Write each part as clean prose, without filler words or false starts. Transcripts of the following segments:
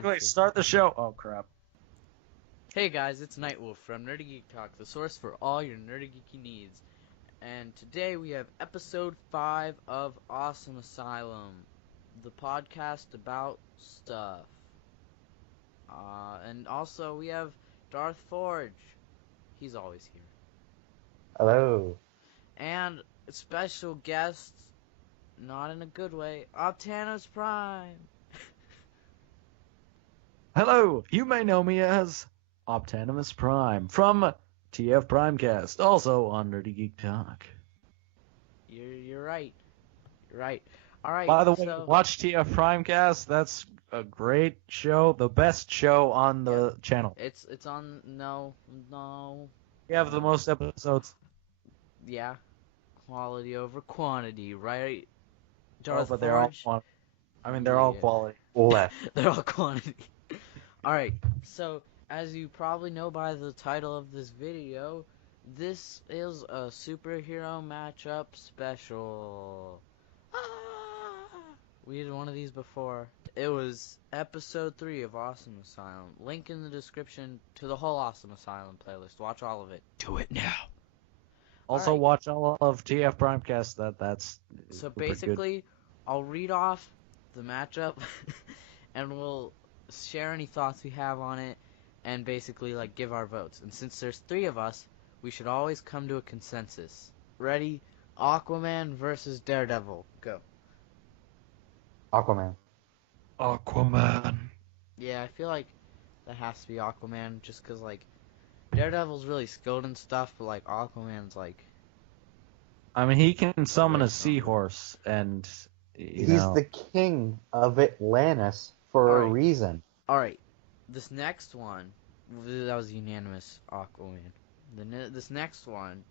Quickly, start the show. Oh, crap. Hey guys, it's NightWolf from Nerdy Geek Talk, the source for all your nerdy geeky needs. And today we have episode 5 of Awesome Asylum, the podcast about stuff. And also we have Darth Forge. He's always here. Hello. And special guest, not in a good way, Optanimus Prime. Hello, you may know me as Optanimus Prime from TF Primecast, also on Nerdy Geek Talk. You're right. You're right. All right. By the way, watch TF Primecast. That's a great show, the best show on the channel. It's on. No. We have the most episodes. Yeah, quality over quantity, right? Darth but they're all Forge? quality. I mean, they're all quality. Left. They're all quantity. Alright, so as you probably know by the title of this video, this is a superhero matchup special. We did one of these before. It was episode 3 of Awesome Asylum. Link in the description to the whole Awesome Asylum playlist. Watch all of it. Do it now. Also, watch all of TF Primecast. That's so basically, good. I'll read off the matchup, and we'll share any thoughts we have on it, and basically like give our votes. And since there's 3 of us, we should always come to a consensus. Ready? Aquaman versus Daredevil. Go. Aquaman. Aquaman. Yeah, I feel like that has to be Aquaman, just because like Daredevil's really skilled and stuff, but like Aquaman's like, I mean, he can summon a seahorse, and he's the king of Atlantis for a reason. Alright, this next one, that was unanimous, Aquaman. This next one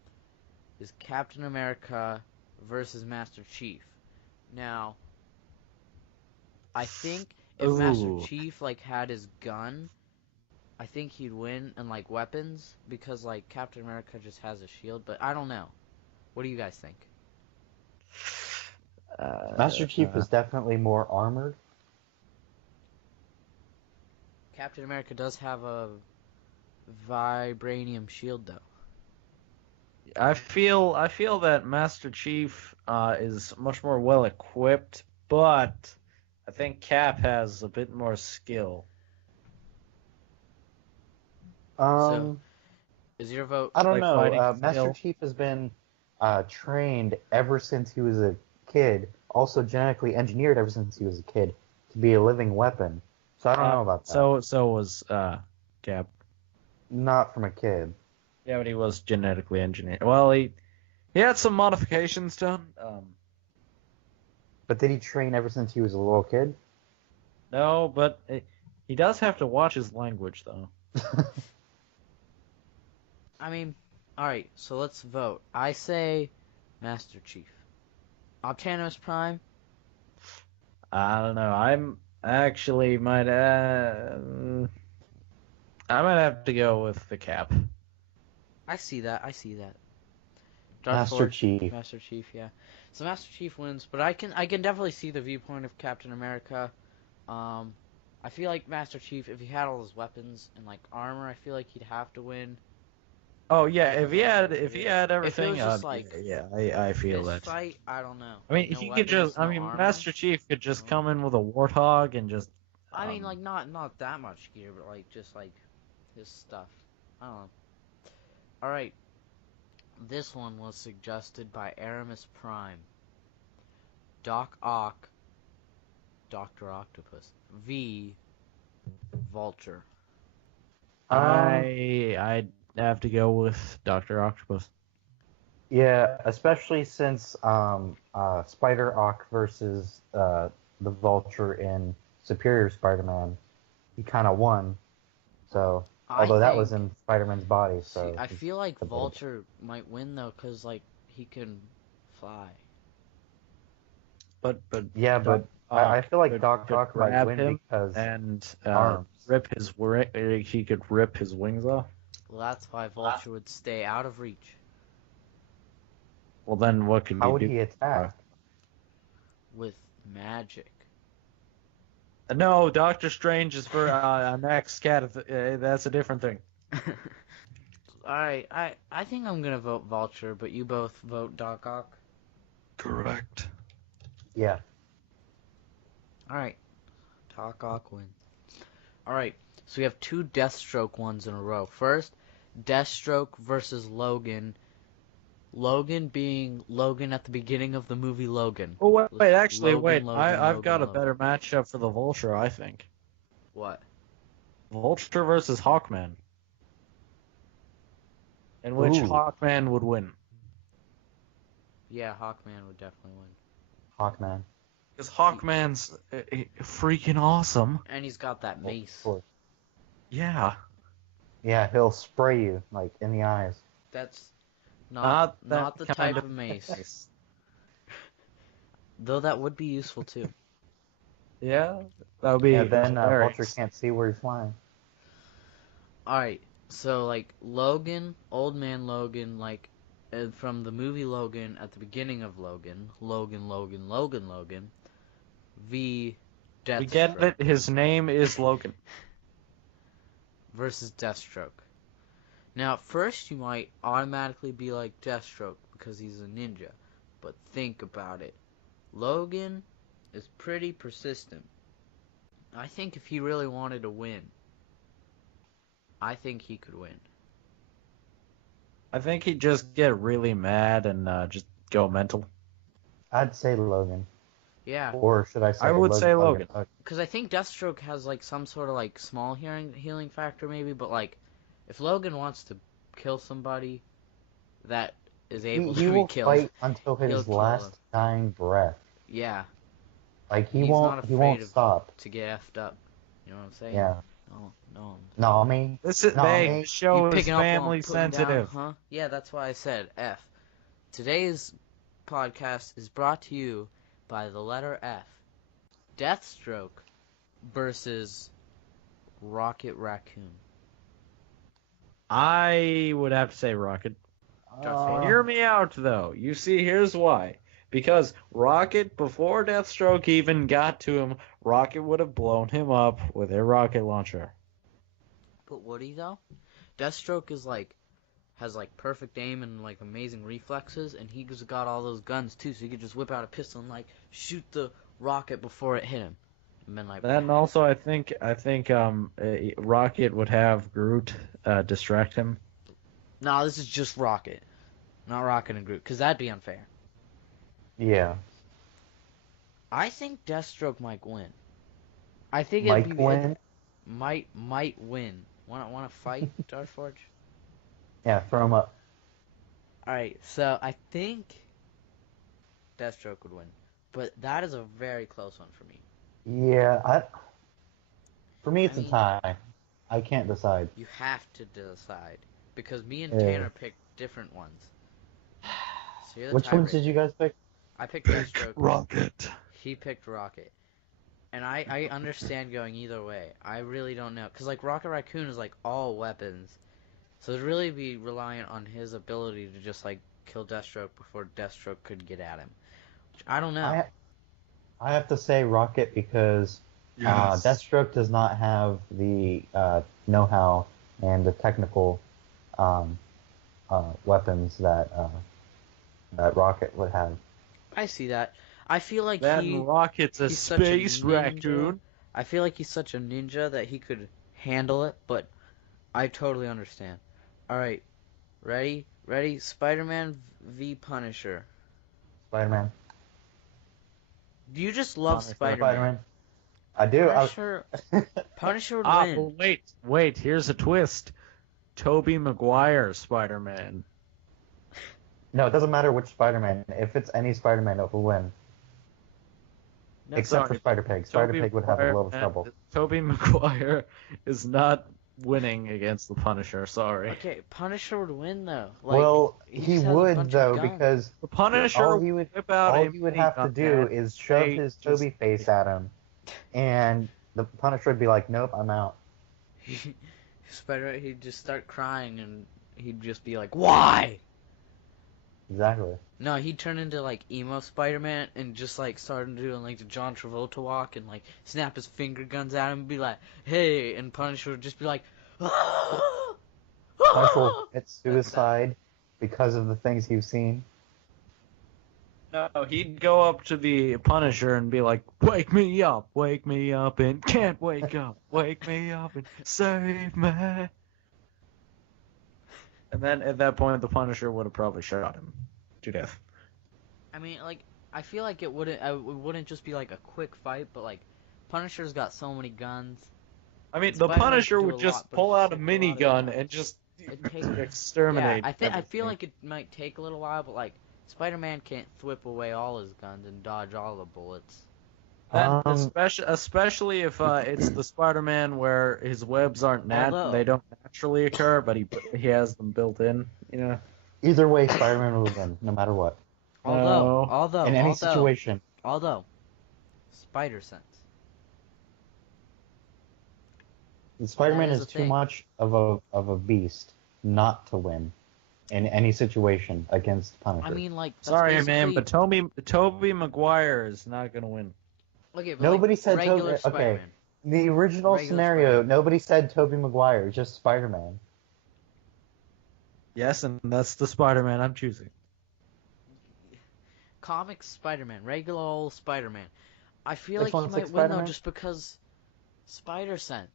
is Captain America versus Master Chief. Now, I think if Master Chief like had his gun, I think he'd win, and like weapons, because like Captain America just has a shield, but I don't know. What do you guys think? Master Chief is definitely more armored. Captain America does have a vibranium shield, though. I feel that Master Chief is much more well equipped, but I think Cap has a bit more skill. So, is your vote? I don't know. Master Chief has been trained ever since he was a kid, also genetically engineered ever since he was a kid to be a living weapon. So I don't know about that. So was Cap. Not from a kid. Yeah, but he was genetically engineered. Well, he had some modifications done. But did he train ever since he was a little kid? No, but he does have to watch his language, though. I mean, alright, so let's vote. I say Master Chief. Optanimus Prime? I don't know. I'm actually might I might have to go with the Cap. I see that. Master Chief. Master Chief, yeah. So Master Chief wins, but I can definitely see the viewpoint of Captain America. I feel like Master Chief, if he had all his weapons and like armor, I feel like he'd have to win. Oh yeah, if he had everything, if it was just like I feel that. Fight, I don't know. I mean, he could just. I mean, armor. Master Chief could just come in with a warthog and just. I mean, like not that much gear, but like just like his stuff. I don't know. All right, this one was suggested by Aramis Prime. Doc Ock, Dr. Octopus v. Vulture. I'd have to go with Dr. Octopus. Yeah, especially since Spider Ock versus the Vulture in Superior Spider-Man, he kind of won. So, although that was in Spider-Man's body, so... See, I feel like Vulture might win, though, because, like, he can fly. But I feel like Doc Ock might win because and arms. he could rip his wings off. Well, that's why Vulture would stay out of reach. Well, then what could he do? How would he attack? With magic. No, Doctor Strange is for next cat. That's a different thing. Alright, I think I'm gonna vote Vulture, but you both vote Doc Ock. Correct. Yeah. Alright, Doc Ock wins. Alright, so we have two Deathstroke ones in a row. First, Deathstroke versus Logan. Logan being Logan at the beginning of the movie Logan. Oh wait, actually, Logan, I've got a Logan. better matchup for the Vulture, I think. What? Vulture versus Hawkman. In which Ooh. Hawkman would win. Yeah, Hawkman would definitely win. Hawkman. Because Hawkman's freaking awesome. And he's got that mace. Of course. Yeah. Yeah, he'll spray you, like, in the eyes. That's not that the kind type of of mace. Though that would be useful too. Yeah, that would be. Yeah, then hilarious. Vulture can't see where he's flying. Alright, so like Logan, Old Man Logan, like from the movie Logan at the beginning of Logan, Logan, v Deathstroke. We get it. His name is Logan. Versus Deathstroke. Now, at first you might automatically be like Deathstroke because he's a ninja, but think about it. Logan is pretty persistent. I think if he really wanted to win, I think he could win. I think he'd just get really mad and just go mental. I'd say Logan. Yeah. Or should I say I would say Logan. Because I think Deathstroke has like some sort of like small healing factor maybe, but like if Logan wants to kill somebody that is able He to will be killed, fight until he'll his kill last him. dying breath. Yeah. Like he He's won't not he won't afraid stop. to get effed up. You know what I'm saying? Yeah. No. No, me. This is No, the me. show You is picking up while I'm family putting down, sensitive. huh? Yeah, that's why I said F. Today's podcast is brought to you by the letter F. Deathstroke versus Rocket Raccoon. I would have to say Rocket. Hear me out, though. You see, here's why. Because Rocket, before Deathstroke even got to him, Rocket would have blown him up with a rocket launcher. But would he though? Deathstroke is like has like perfect aim and like amazing reflexes, and he's got all those guns too, so he could just whip out a pistol and like shoot the rocket before it hit him. And then like Then also, I think Rocket would have Groot distract him. no, this is just Rocket, not Rocket and Groot, because that'd be unfair. Yeah. I think Deathstroke might win. I think Mike win. Might win. Want to fight, Darth Forge? Yeah, throw him up. All right, so I think Deathstroke would win, but that is a very close one for me. Yeah, for me it's I mean, a tie. I can't decide. You have to decide because me and Yeah. Tanner picked different ones. So you're the Which ones tiebreaker. did you guys pick? I picked Deathstroke. Rocket. He picked Rocket. And I understand going either way. I really don't know. Because, like, Rocket Raccoon is, like, all weapons. So it'd really be reliant on his ability to just, like, kill Deathstroke before Deathstroke could get at him. Which I don't know. I have to say Rocket because Yes. Deathstroke does not have the know-how and the technical weapons that Rocket would have. I see that. I feel like Then Rocket's a he's such a space ninja. raccoon. I feel like he's such a ninja that he could handle it, but I totally understand. Alright, ready? Spider-Man v Punisher. Spider-Man. Do you just love Punisher. Spider-Man? I do. Punisher would Ah, win. but wait, here's a twist. Tobey Maguire Spider-Man. No, it doesn't matter which Spider-Man. If it's any Spider-Man, it will win. Except for Spider-Pig. Spider-Pig would have a little trouble. Tobey Maguire is not winning against the Punisher, sorry. Okay, Punisher would win though. Like, Well, he he just has a would bunch of though guns. because The Punisher all he would have to do is shove his Toby face at him, and the Punisher would be like, "Nope, I'm out." Spider, he'd just start crying and he'd just be like, "Why?" Exactly. No, he'd turn into like emo Spider-Man and just like start doing like the John Travolta walk and like snap his finger guns at him and be like, "Hey," and Punisher would just be like, Punisher will commit That's that. suicide because of the things he's seen. No, he'd go up to the Punisher and be like, wake me up, and can't wake me up and save me. And then at that point, the Punisher would have probably shot him to death. I mean, like, I feel like it wouldn't just be like a quick fight, but like, Punisher's got so many guns. I mean, And the Spider-Man Punisher can do would a just lot, but pull out a it'd take a lot of minigun guns. and just It'd take- exterminate. Yeah, I feel everything. like it might take a little while, but like, Spider-Man can't whip away all his guns and dodge all the bullets. And especially if it's the Spider-Man where his webs aren't they don't naturally occur, but he has them built in. You know. Either way, Spider-Man will win, no matter what. Although, In any situation. Although, Spider Sense. Spider-Man That is is a too thing. much of a beast not to win in any situation against Punisher. I mean, like, that's Sorry, man, basically- but Tobey Maguire is not gonna win. Okay, but Nobody like, said regular Tobey. Okay, Spider-Man. the original Regular scenario, Spider-Man. nobody said Tobey Maguire, just Spider-Man. Yes, and that's the Spider-Man I'm choosing. Comic Spider-Man, regular old Spider-Man. I feel Which like he one's might like win though, Spider-Man? just because Spider Sense.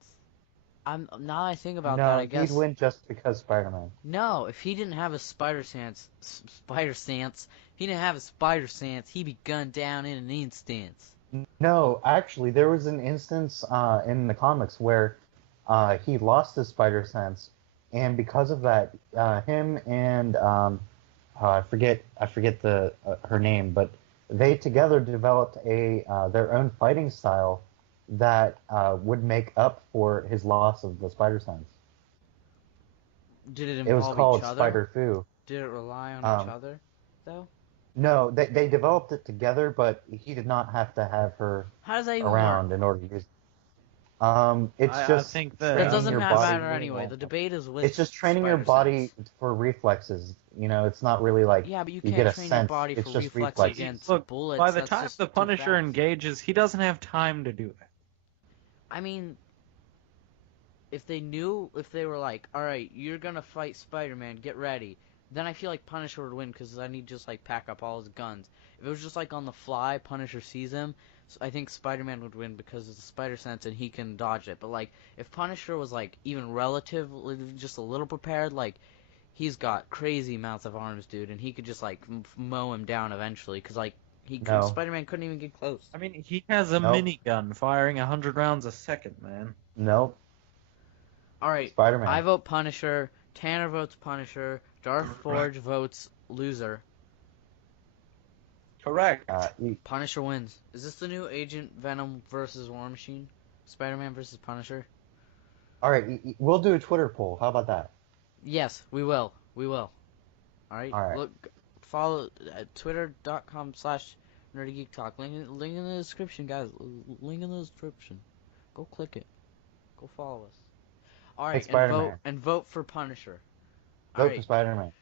Now I think about No, that, I guess. he'd win just because Spider-Man. No, if he didn't have a Spider Sense, he didn't have a Spider Sense, he'd be gunned down in an instant. No, actually, there was an instance in the comics where he lost his spider sense, and because of that, him and I forget her name, but they together developed their own fighting style that would make up for his loss of the spider sense. Did it It was involve called each other? Spider Fu. Did it rely on each other, though? No, they developed it together, but he did not have to have her How does that even around work? in order to use. It's I just think that- training That doesn't your matter body. anyway. The debate is with It's just training your Spider body Sense. for reflexes. You know, it's not really like Yeah, but you you can't get a train your sense. body It's for just reflex reflex. against Look, bullets. by the That's time just the too Punisher fast. engages, he doesn't have time to do that. I mean, if they were like, all right, you're gonna fight Spider-Man, get ready, then I feel like Punisher would win because then he'd just like pack up all his guns. If it was just like on the fly, Punisher sees him, so I think Spider-Man would win because of the Spider Sense and he can dodge it. But like, if Punisher was like even relatively just a little prepared, like he's got crazy amounts of arms, dude, and he could just like mow him down eventually because like No. Spider-Man couldn't even get close. I mean, he has a Nope. minigun firing 100 rounds a second, man. Nope. All right, Spider-Man. I vote Punisher. Tanner votes Punisher. Darth Forge votes loser. Correct. Punisher wins. Is this the new Agent Venom versus War Machine? Spider-Man versus Punisher? All right, we'll do a Twitter poll. How about that? Yes, we will. We will. All right. All right. Look, follow twitter.com/nerdygeektalk. Link in the description, guys. Link in the description. Go click it. Go follow us. All right, Spider-Man. and vote for Punisher. All Vote right. for Spider-Man.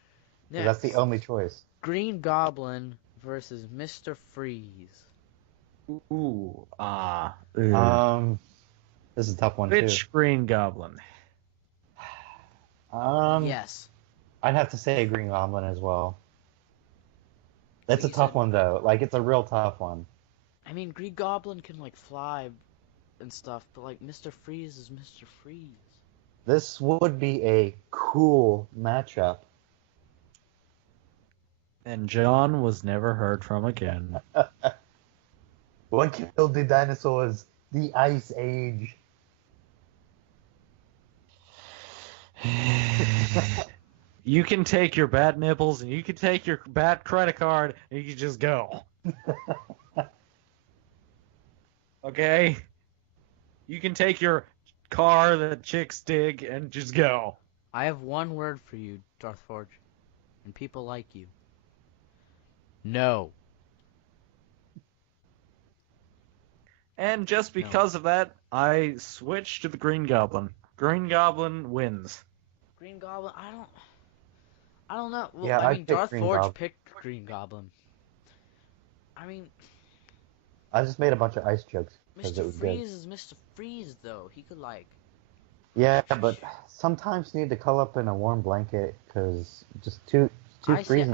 'Cause that's the Next. only choice. Green Goblin versus Mr. Freeze. Ooh, This is a tough one Which Green Goblin? too. Yes. I'd have to say Green Goblin as well. That's a You tough said- one though. Like it's a real tough one. I mean, Green Goblin can like fly and stuff, but like Mr. Freeze is Mr. Freeze. This would be a cool matchup. And John was never heard from again. What killed the dinosaurs? The Ice Age. You can take your bad nipples and you can take your bad credit card and you can just go. Okay? You can take your car that chicks dig and just go. I have one word for you, Darth Forge, and people like you. No. And just because of that, I switched to the Green Goblin. Green Goblin wins. Green Goblin, I don't know. Well, Yeah, I I'd mean, pick Darth Green Forge Goblin. picked Green Goblin. I mean, I just made a bunch of ice jokes because it Mr. was Freeze good. is Mr. Freeze, though. He could, like... Yeah, but sometimes you need to cuddle up in a warm blanket because just too I freezing.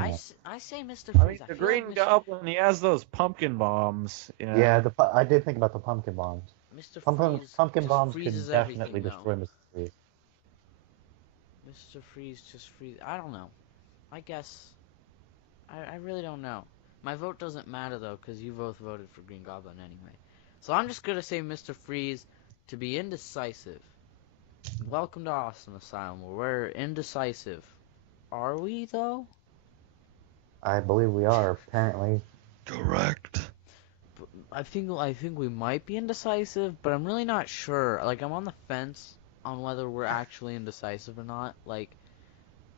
say Mr. I mean, Freeze. I the feel like Green Goblin, he has those pumpkin bombs. You know? Yeah, I did think about the pumpkin bombs. Mr. Pumpkin, Freeze pumpkin just bombs freezes could definitely everything, though. destroy Mr. Freeze. Mr. Freeze just freeze. I don't know. I guess. I really don't know. My vote doesn't matter, though, because you both voted for Green Goblin anyway. So I'm just going to say Mr. Freeze to be indecisive. Welcome to Awesome Asylum, where we're indecisive. Are we, though? I believe we are, apparently. Correct. I think we might be indecisive, but I'm really not sure. Like, I'm on the fence on whether we're actually indecisive or not. Like,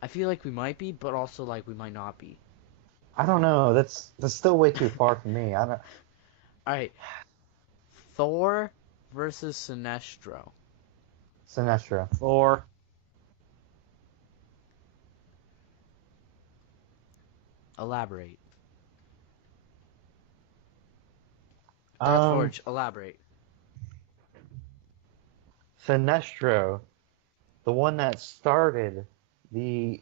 I feel like we might be, but also, like, we might not be. I don't know. That's still way too far from me. I don't. Alright. Thor versus Sinestro. Sinestro. Thor. Elaborate. Darth Forge, elaborate. Sinestro, the one that started the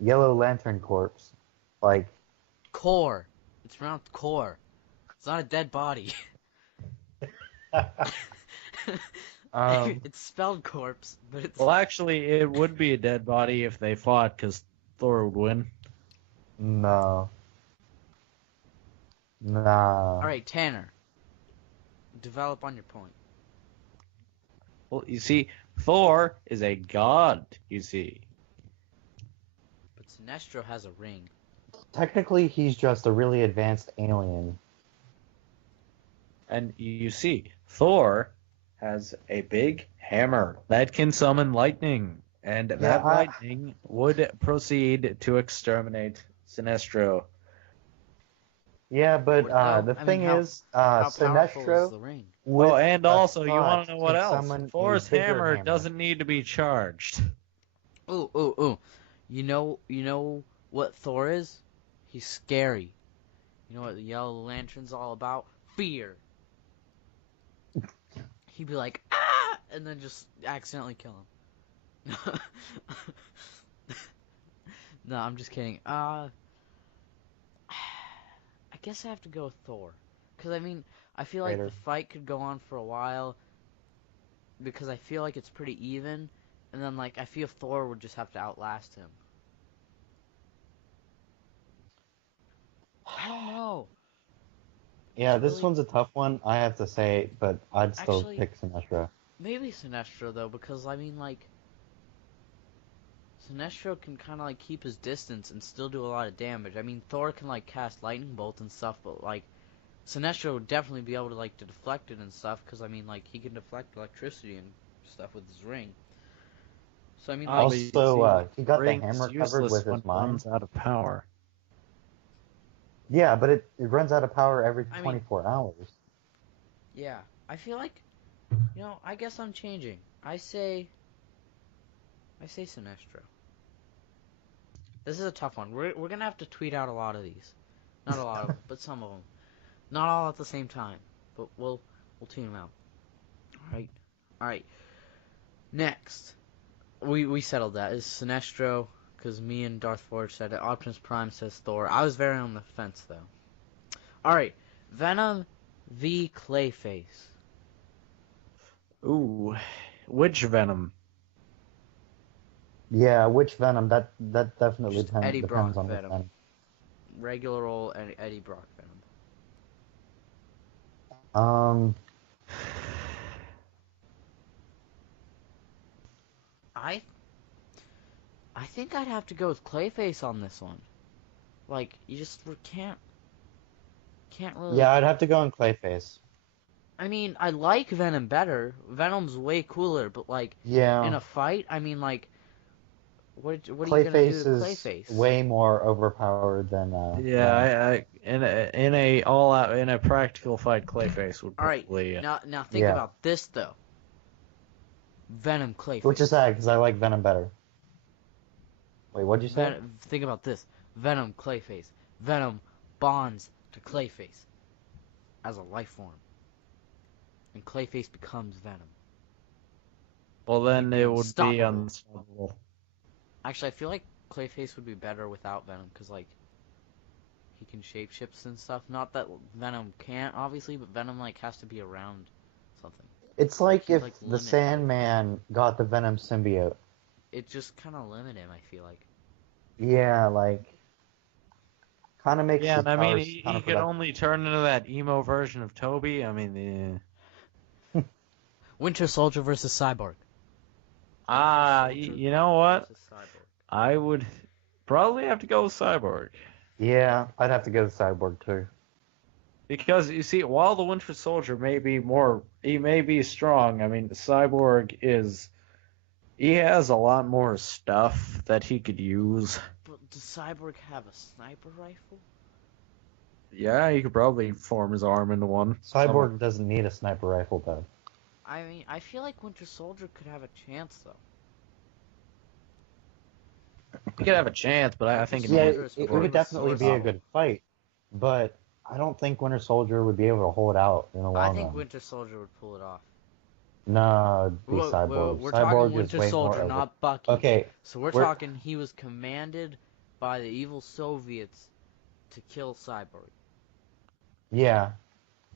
Yellow Lantern Corps, like Core. It's pronounced core. It's not a dead body. It's spelled corpse, but it's... Well, actually, it would be a dead body if they fought, because Thor would win. No. Nah. Alright, Tanner. Develop on your point. Well, you see, Thor is a god, you see. But Sinestro has a ring. Technically, he's just a really advanced alien. And you see, Thor has a big hammer that can summon lightning. And that lightning would proceed to exterminate Sinestro. Yeah, but the thing is, how powerful Sinestro... is the ring? Well, and also, you want want to know what else? Thor's hammer doesn't need to be charged. Ooh. You know what Thor is? He's scary. You know what the Yellow Lantern's all about? Fear. He'd be like, ah! And then just accidentally kill him. No, I'm just kidding. I guess I have to go with Thor. Because, I mean, I feel like the fight could go on for a while. Because I feel like it's pretty even. And then, like, I feel Thor would just have to outlast him. I don't know. Yeah, this one's a tough one, I have to say, but I'd still pick Sinestro. Maybe Sinestro, though, because, I mean, like, Sinestro can kind of, like, keep his distance and still do a lot of damage. I mean, Thor can, like, cast lightning bolts and stuff, but, like, Sinestro would definitely be able to, like, to deflect it and stuff, because, I mean, like, he can deflect electricity and stuff with his ring. So, I mean, like... Also, he got the hammer covered with his mind. Runs out of power. Yeah, but it runs out of power every 24 hours. Yeah, I feel like, you know, I guess I'm changing. I say Sinestro. This is a tough one. We're gonna have to tweet out a lot of these. Not a lot of them, but some of them. Not all at the same time, but we'll tune them out. All right. Next, we settled that. Is Sinestro, because me and Darth Forge said it. Optimus Prime says Thor. I was very on the fence though. All right, Venom v Clayface. Ooh, which Venom? Yeah, which Venom? That definitely Brock depends on Venom. the Venom. Regular old Eddie Brock Venom. I think I'd have to go with Clayface on this one. Like, you just can't really... Yeah, I'd have to go on Clayface. I mean, I like Venom better. Venom's way cooler, but, like, in a fight, I mean, like, what are you gonna do to Clayface? Is way more overpowered than... in a practical fight, Clayface would probably... Alright, now think about this, though. Venom Clayface. Which is sad, because I like Venom better. Wait, what'd you say? Think about this. Venom, Clayface. Venom bonds to Clayface as a life form. And Clayface becomes Venom. Well, then He'd be it would be unstoppable. unstoppable. Actually, I feel like Clayface would be better without Venom, because, like, he can shapeshift and stuff. Not that Venom can't, obviously, but Venom, like, has to be around something. It's like He'd, if like, the limit Sandman got the Venom symbiote. it just kind of limit him, I feel like. Yeah, like, kind of makes Yeah, his and I mean, powers he can counterproductive. only turn into that emo version of Toby. I mean, Winter Soldier versus Cyborg. you know what? Versus Cyborg. I would probably have to go with Cyborg. Yeah, I'd have to go with Cyborg too. Because, you see, while the Winter Soldier he may be strong, I mean, the Cyborg he has a lot more stuff that he could use. But does Cyborg have a sniper rifle? Yeah, he could probably form his arm into one. Cyborg doesn't need a sniper rifle though. I mean, I feel like Winter Soldier could have a chance, though. He could have a chance, but I think Yeah, Soldier is it more would of a definitely be a source. good fight, but I don't think Winter Soldier would be able to hold out in the long I think run. Winter Soldier would pull it off. No, it'd be Cyborg. We're Cyborg talking is Winter way Soldier, more over. not Bucky. Okay, So we're talking he was commanded by the evil Soviets to kill Cyborg. yeah,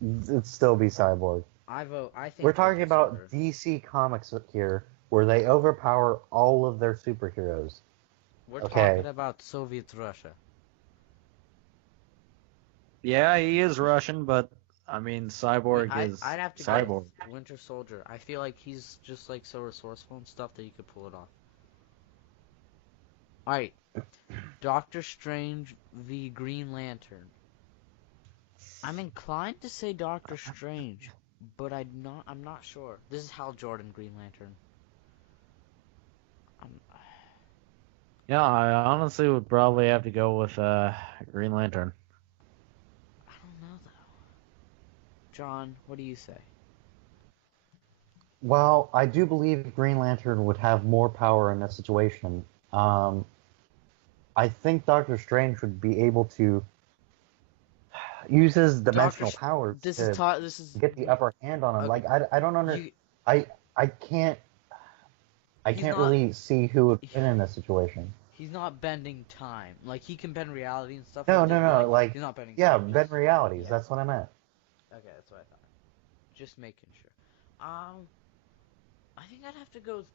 it'd still be Cyborg. I think We're talking Winter about Soldier. DC Comics here, where they overpower all of their superheroes. We're Okay. talking about Soviet Russia. Yeah, he is Russian, but I mean, Cyborg is I'd have to Cyborg. go with Winter Soldier. I feel like he's just like so resourceful and stuff that he could pull it off. Alright. Doctor Strange v Green Lantern. I'm inclined to say Doctor Strange, but I'm not sure. This is Hal Jordan, Green Lantern. Yeah, I honestly would probably have to go with Green Lantern. I don't know though. John, what do you say? Well, I do believe Green Lantern would have more power in this situation. I think Doctor Strange would be able to use his dimensional powers This to is get the upper hand on him. Okay. Like I don't understand. I can't not- really see who would win in this situation. He's not bending time. Like he can bend reality and stuff. No, like no, that, no. but, Like he's not bending yeah, time. bend realities. Yeah. That's what I meant. Okay, that's what I thought. Just making sure. I think I'd have to go with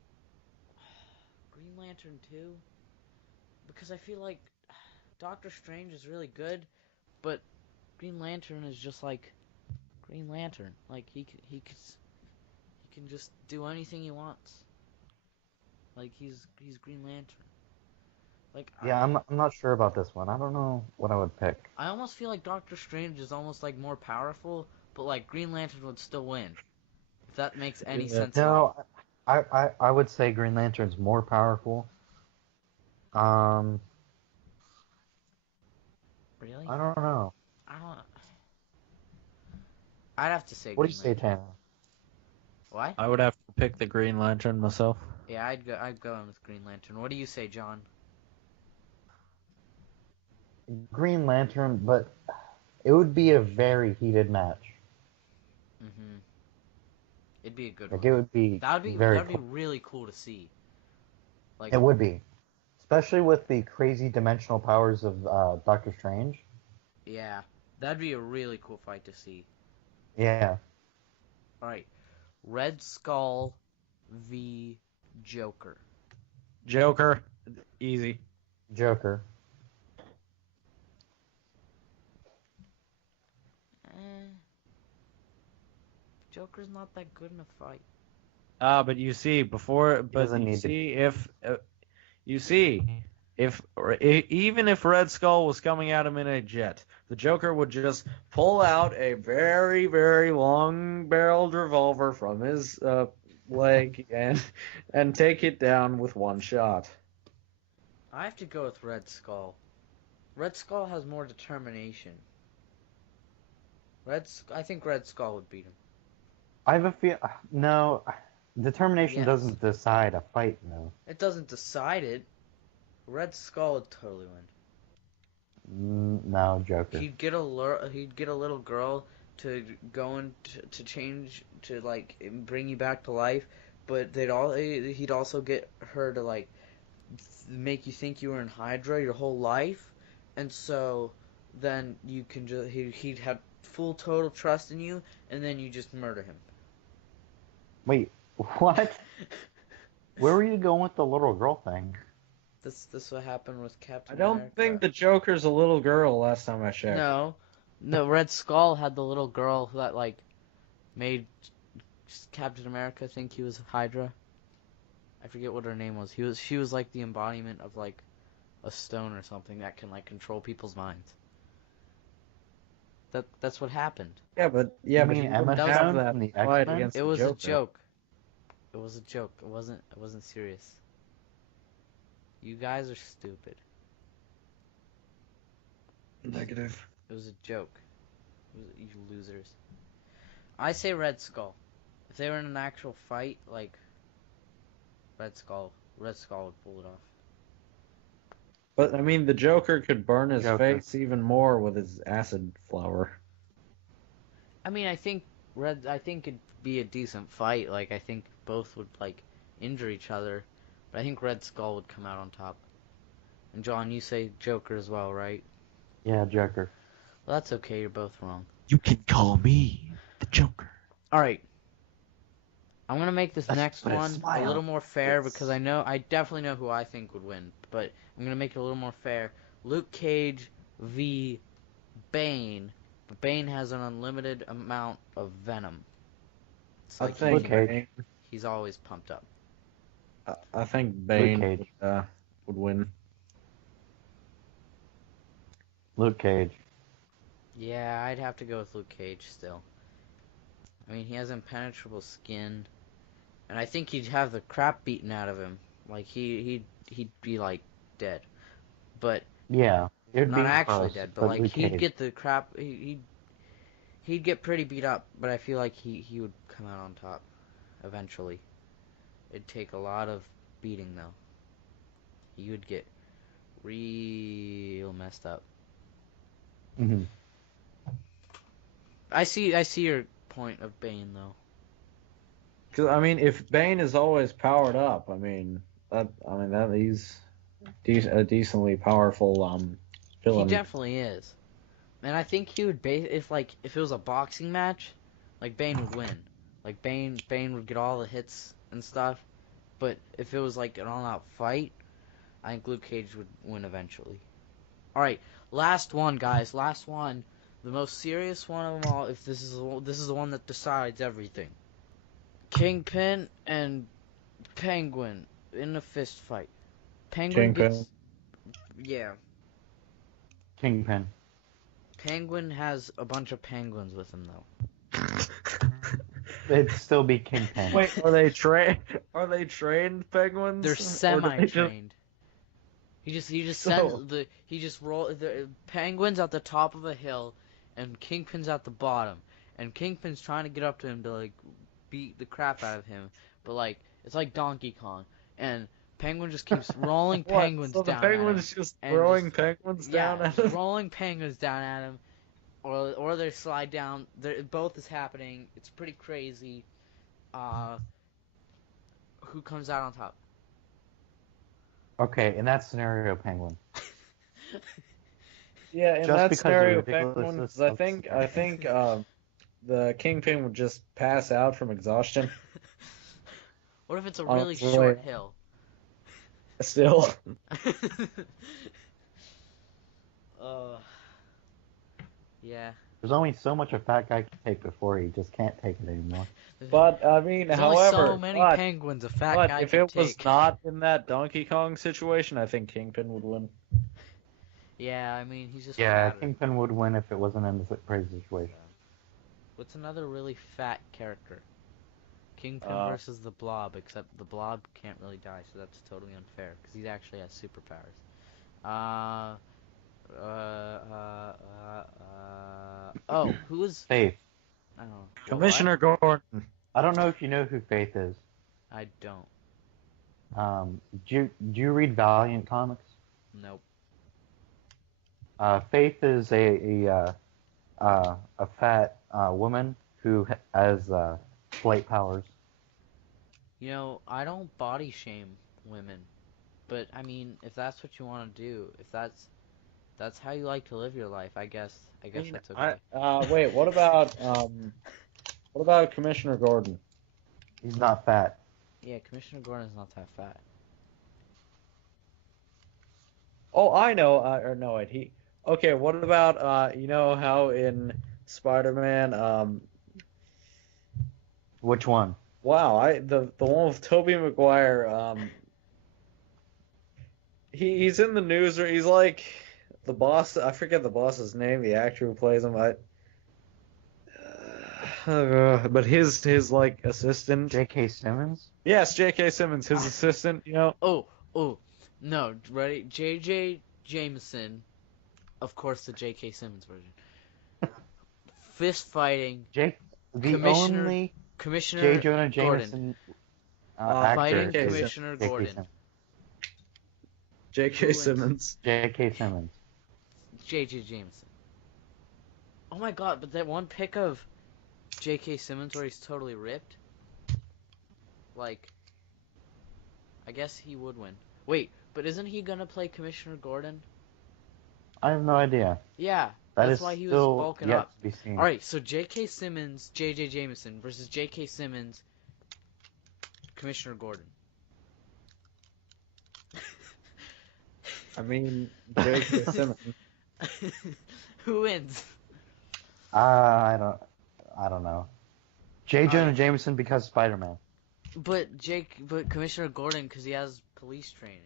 Green Lantern 2. Because I feel like Doctor Strange is really good, but Green Lantern is just like Green Lantern. Like he can just do anything he wants. Like he's Green Lantern. Like Yeah, I'm not sure about this one. I don't know what I would pick. I almost feel like Doctor Strange is almost like more powerful, but like Green Lantern would still win. If that makes any sense at all. No, I would say Green Lantern's more powerful. Really? I don't know. I don't. I'd have to say. What do Green you say, Lantern. Tanner? What? I would have to pick the Green Lantern myself. Yeah, I'd go in with Green Lantern. What do you say, John? Green Lantern, but it would be a very heated match. Mm-hmm. It'd be a good Like one. it would be That'd be really cool to see. Like It would be, especially with the crazy dimensional powers of Doctor Strange. yeah, that'd be a really cool fight to see. Yeah. All right, Red Skull v Joker. Joker, easy. Joker. Joker's not that good in a fight. But you see, even if Red Skull was coming at him in a jet, the Joker would just pull out a very, very long-barreled revolver from his leg and take it down with one shot. I have to go with Red Skull. Red Skull has more determination. I think Red Skull would beat him. I have a feel. No, determination Yes. doesn't decide a fight. No. It doesn't decide it. Red Skull would totally win. No, Joker. He'd get a little girl to go and to change to like bring you back to life, but he'd also get her to like make you think you were in Hydra your whole life, and so then you can just he'd have full total trust in you, and then you just murder him. Wait, what? Where were you going with the little girl thing? This what happened with Captain I don't America. think the Joker's a little girl last time I checked. No, Red Skull had the little girl that like made Captain America think he was Hydra. I forget what her name was. She was like the embodiment of like a stone or something that can like control people's minds. That's what happened. Yeah, but You but mean he Emma wouldn't have Stone that from the fight X-Men? against It the was Joker. a joke. It was a joke. It wasn't serious. You guys are stupid. Negative. It was a joke. You losers. I say Red Skull. If they were in an actual fight, like Red Skull would pull it off. But I mean, the Joker could burn his Joker. face even more with his acid flower. I mean, I think it'd be a decent fight. Like, I think both would like injure each other, but I think Red Skull would come out on top. And John, you say Joker as well, right? Yeah, Joker. Well, that's okay. You're both wrong. You can call me the Joker. All right. I'm gonna make this Let's next put a one a smile. little more fair Yes. because I definitely know who I think would win, but I'm gonna make it a little more fair. Luke Cage v. Bane. But Bane has an unlimited amount of venom. It's I like think Cage. he's always pumped up. I think Bane Cage. would win. Luke Cage. Yeah, I'd have to go with Luke Cage still. I mean, he has impenetrable skin, and I think he'd have the crap beaten out of him. Like he'd be like dead, but Yeah. It'd not be actually close, dead. But like Luke he'd Cage. get the crap. He'd get pretty beat up. But I feel like he would come out on top eventually. It'd take a lot of beating though. He would get real messed up. Mm-hmm. I see your point of Bane though. Because I mean, if Bane is always powered up, that he's a decently powerful villain. He definitely is. And I think he would if it was a boxing match, like Bane would win. Like Bane would get all the hits and stuff. But if it was like an all-out fight, I think Luke Cage would win eventually. All right, last one, guys. Last one, the most serious one of them all. If this is the one that decides everything. Kingpin and Penguin in a fist fight. Kingpin. Yeah. Kingpin. Penguin has a bunch of penguins with him though. It'd still be Kingpin. Wait, are they trained? Are they trained penguins? They're Or do they just- semi-trained. He just roll the penguins at the top of a hill, and Kingpin's at the bottom, and Kingpin's trying to get up to him to like beat the crap out of him, but like it's like Donkey Kong, and Penguin just keeps rolling What? penguins So the down at him. penguins just and throwing just- penguins Yeah, down at him? rolling penguins down at him, or they slide down. Both is happening. It's pretty crazy. Who comes out on top? Okay, in that scenario, Penguin. Yeah, in Just that because of scenario, the penguin. ridiculousness 'Cause I of think scenario. the Kingpin would just pass out from exhaustion. What if it's a Oh, really it's really- short hill? Still. Yeah. There's only so much a fat guy can take before he just can't take it anymore. But I mean, There's however, only so many but, penguins a fat but guy if can it was take. not in that Donkey Kong situation, I think Kingpin would win. Yeah, I mean he's just. Yeah, fatter. Kingpin would win if it wasn't in this crazy situation. What's another really fat character? Kingpin versus the Blob, except the Blob can't really die, so that's totally unfair because he actually has superpowers. Oh, who is? Faith. I don't know. Commissioner Gordon. I don't know if you know who Faith is. I don't. Do you read Valiant comics? Nope. Faith is a fat woman who has light powers. You know, I don't body shame women, but I mean, if that's what you want to do, if that's how you like to live your life, I guess that's okay. Wait, what about Commissioner Gordon? He's not fat. Yeah, Commissioner Gordon's not that fat. Oh, I know. Or no, wait, Okay, what about you know how in Spider-Man, Which one? wow, the one with Tobey Maguire, he's in the news, or he's like the boss. I forget the boss's name, the actor who plays him. But his like assistant. J.K. Simmons? Yes, J.K. Simmons, his assistant. You know. Oh, no, ready? J.J. Jameson, of course, the J.K. Simmons version. Fist fighting. The Commissioner- only Commissioner J. Jonah Gordon. Jameson Fighting actor is Commissioner J.K. Gordon. Simmons. J.K. Simmons. J.K. Simmons. J.J. Jameson. Oh my god, but that one pic of J.K. Simmons where he's totally ripped? Like, I guess he would win. Wait, but isn't he gonna play Commissioner Gordon? I have no idea. Yeah, That that's is why he was still bulking yet up. to be seen. Alright, so J.K. Simmons, J.J. Jameson versus J.K. Simmons, Commissioner Gordon. I mean, J.K. Simmons. Who wins? I don't know. J. Jonah Alright. Jameson because Spider-Man. But Commissioner Gordon, because he has police training.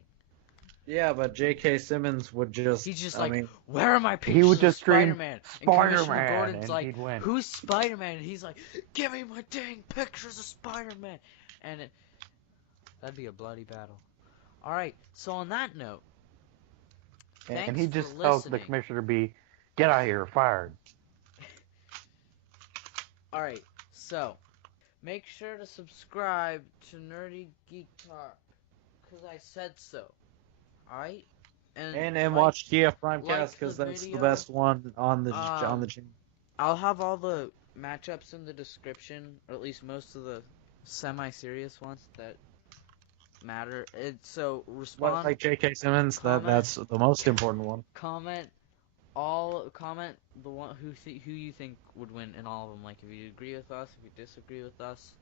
Yeah, but J.K. Simmons would just. He's just I like, mean, where are my pictures would just of scream, Spider-Man? And Commissioner "Spider-Man," Gordon's and like, he'd win. who's Spider-Man? And he's like, give me my dang pictures of Spider-Man. And that'd be a bloody battle. Alright, so on that note, thanks and he for just tells the listening. commissioner to be, get out of here, fired. Alright, so, make sure to subscribe to Nerdy Geek Talk, because I said so. Alright? and like- watch TF like Primecast because the that's the video. best one on the channel. I'll have all the matchups in the description, or at least most of the semi-serious ones that matter. So respond, Like J.K. Simmons, comment. that's the most important one. comment the one who you think would win in all of them. Like if you agree with us, if you disagree with us,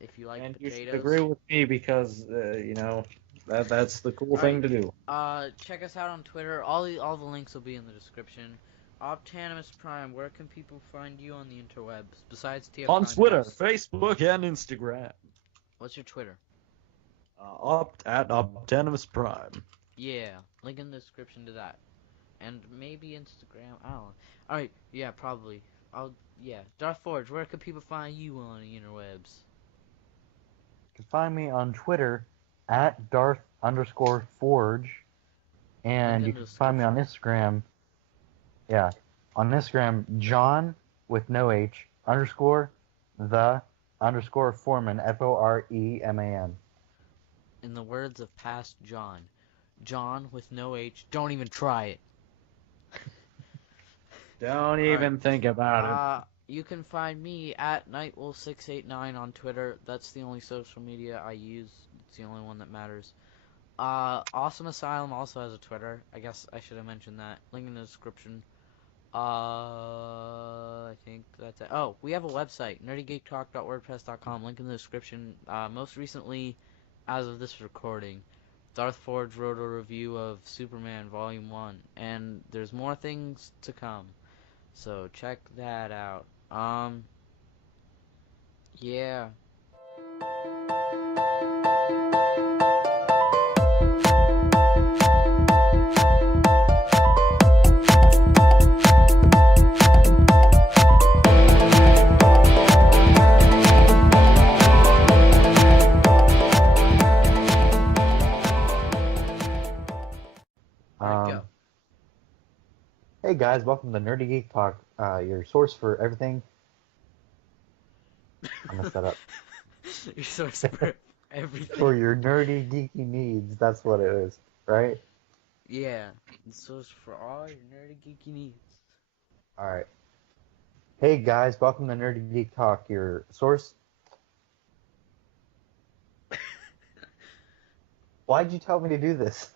if you like And you potatoes. should agree with me because you know that's the cool thing to do. Check us out on Twitter. All the links will be in the description. Optanimus Prime, where can people find you on the interwebs besides TF On Primecast? Twitter, Facebook, and Instagram. What's your Twitter? At Optanimus Prime. Yeah, link in the description to that. And maybe Instagram, I don't know. Alright, yeah, probably. Darth Forge, where can people find you on the interwebs? You can find me on Twitter at Darth_Forge. And Link you in can the find me on Instagram. Yeah. On Instagram, John with no H _the_ Foreman FOREMAN. In the words of past John with no H, don't even try it. Don't even think about You can find me at NightWolf689 on Twitter. That's the only social media I use. It's the only one that matters. Awesome Asylum also has a Twitter. I guess I should have mentioned that. Link in the description. I think that's it. Oh, we have a website, nerdygeektalk.wordpress.com. Link in the description. Most recently, as of this recording, Darth Forge wrote a review of Superman Volume 1, and there's more things to come. So check that out. Yeah. Go. Hey guys, welcome to Nerdy Geek Talk, your source for everything. I messed that up. Your source for everything. For your nerdy, geeky needs, that's what it is, right? Yeah, the source for all your nerdy geeky needs. All right. Hey guys, welcome to Nerdy Geek Talk. Your source. Why'd you tell me to do this?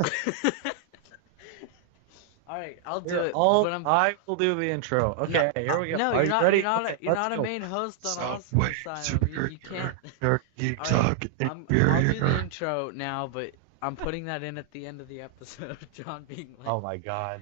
Alright, I'll do Here, it. But I will do the intro. Okay, here we go. No, Are you ready? Okay, you're let's not a go. main host on Subway, Asylum. You can't. Nerd Geek Alright, Talk, I'll do inferior. the intro now, but I'm putting that in at the end of the episode. John being like, Oh my god.